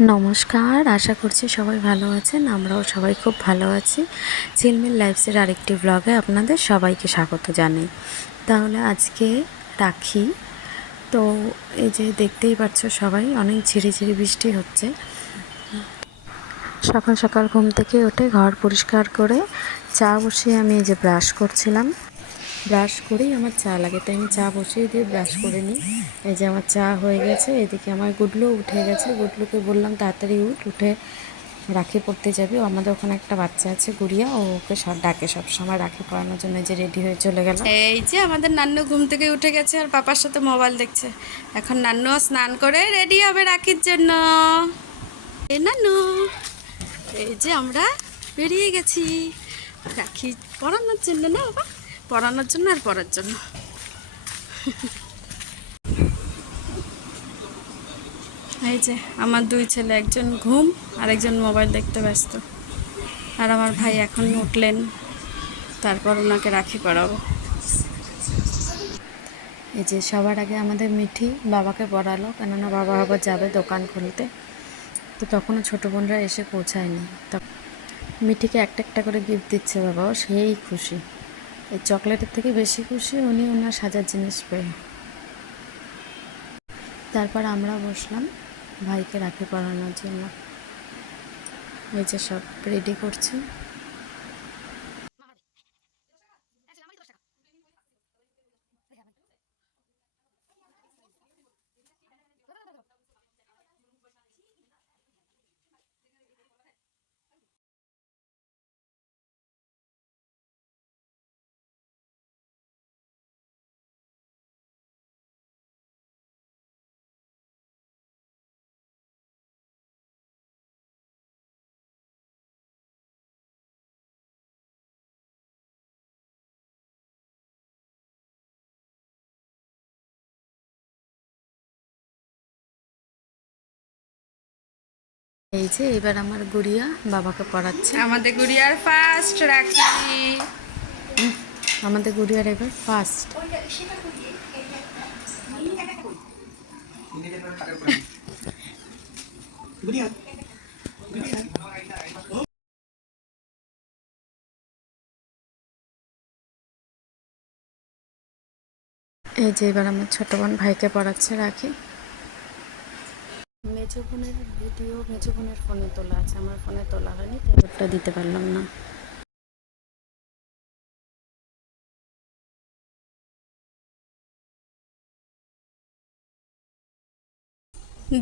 নমস্কার, আশা করছি সবাই ভালো আছেন। আমরাও সবাই খুব ভালো আছি। ঝিলমিল লাইফসের আরেকটি ব্লগে আপনাদের সবাইকে স্বাগত জানাই। তাহলে আজকে রাখি, তো এই যে দেখতেই পাচ্ছ সবাই অনেক ঝিরিঝিরি বৃষ্টি হচ্ছে। সকাল সকাল ঘুম থেকে উঠে ঘর পরিষ্কার করে চা বসিয়ে আমি এই যে ব্রাশ করছিলাম। ব্রাশ করেই আমার চা লাগে, তাই আমি চা বসিয়ে দিয়ে ব্রাশ করে নিই। এই যে আমার চা হয়ে গেছে। এদিকে আমার গুডলু উঠে গেছে। গুডলুকে বললাম তাড়াতাড়ি উঠে রাখি পড়তে যাবি। ও আমাদের ওখানে একটা বাচ্চা আছে গুড়িয়া, ও ওকে ডাকে সবসময় রাখি পরানোর জন্য। যে রেডি হয়ে চলে গেল। এই যে আমাদের নান্নু ঘুম থেকে উঠে গেছে আর পাপার সাথে মোবাইল দেখছে। এখন নান্নু স্নান করে রেডি হবে রাখির জন্য। নান্নু, এই যে আমরা বেরিয়ে গেছি রাখি পরানোর জন্য। না বাবা, পড়ানোর জন্য আর পড়ার জন্য। এই যে আমার দুই ছেলে, একজন ঘুম আর একজন মোবাইল দেখতে ব্যস্ত। আর আমার ভাই এখন উঠলেন, তারপর ওনাকে রাখি পরাবো। এই যে সবার আগে আমাদের মিঠি বাবাকে পড়ালো, কেননা বাবা আবার যাবে দোকান খুলতে। তো তখনও ছোটো বোনরা এসে পৌঁছায়নি। মিঠিকে একটা একটা করে গিফট দিচ্ছে বাবাও, সেই খুশি। এই চকলেটের থেকে বেশি খুশি উনি ওনার সাজার জিনিস পেয়ে। তারপর আমরা বসলাম ভাইকে রাখি পরানোর জন্য। এই যে সব রেডি করছি। এই যে এবার আমার গুড়িয়া বাবাকে পড়াচ্ছে। আমাদের গুড়িয়ার ফার্স্ট রাখি। আমাদের গুড়িয়ার এবার ফার্স্ট। এই যে এবার আমার ছোট বোন ভাইকে পড়াচ্ছে রাখি। মেজো বোনের ভিডিও মেজো বোনের ফোনে তোলা আছে, আমার ফোনে তোলা হয়নি, তাই ওটা দিতে পারলাম না।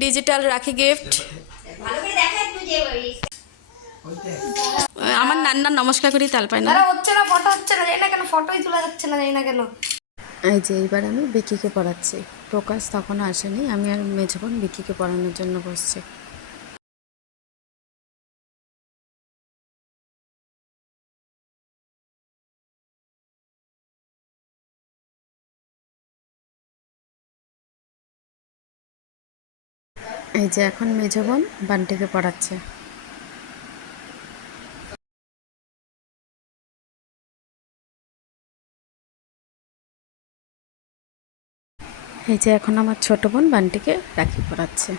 ডিজিটাল রাখি গিফট। আমার নান্নার নমস্কার করি, তাল পায় না। হচ্ছে না, ফটো হচ্ছে না, জানি না কেন, ফটোই তোলা যাচ্ছে না, জানি না কেন। এই যে এইবার আমি বিকিকে পড়াচ্ছি। প্রকাশ তখনও আসেনি, আমি আর মেজো বোন বিকিকে পড়ানোর জন্য বসছি। এই যে এখন মেজো বোন বান্টিকে পড়াচ্ছে। এই যে এখন আমার ছোট বোন বান্টিকে রাখি পড়াচ্ছে।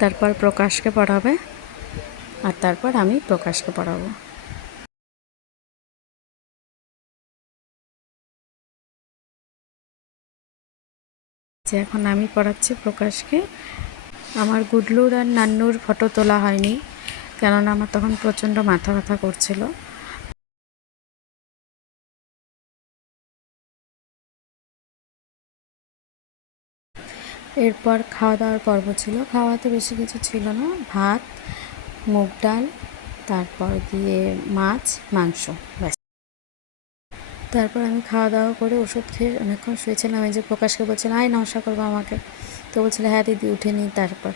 তারপর প্রকাশকে পড়াবে, আর তারপর আমি প্রকাশকে পড়াবো। যে এখন আমি পড়াচ্ছি প্রকাশকে। আমার গুডলুর আর নান্নুর ফটো তোলা হয়নি, কেননা আমার তখন প্রচণ্ড মাথা ব্যথা করছিল। এরপর খাওয়া দাওয়ার পর্ব ছিল। খাওয়াতে বেশি কিছু ছিল না, ভাত, মুগ ডাল, তারপর গিয়ে মাছ, মাংস, ব্যাস। তারপর আমি খাওয়া দাওয়া করে ওষুধ খেয়ে অনেকক্ষণ শুয়েছিলাম। এই যে প্রকাশকে বলছিলাম আয় নমস্কার করবো আমাকে, তো বলছিল হ্যাঁ দিদি উঠে নিই। তারপর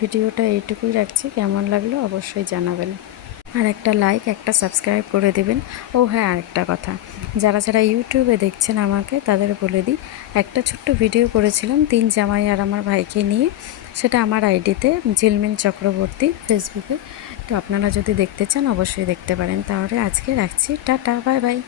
ভিডিওটা এইটুকুই রাখছি, কেমন লাগলো অবশ্যই জানাবেন। আর একটা লাইক, একটা সাবস্ক্রাইব করে দেবেন। ও হ্যাঁ, আরেকটা কথা, যারা যারা ইউটিউবে দেখছেন আমাকে তাদের বলে দিই, একটা ছোট্ট ভিডিও করেছিলাম 3 জামাই আর আমার ভাইকে নিয়ে, সেটা আমার আইডিতে ঝিলমিল চক্রবর্তী ফেসবুকে। তো আপনারা যদি দেখতে চান অবশ্যই দেখতে পারেন। তাহলে আজকে রাখছি, টাটা, বাই বাই।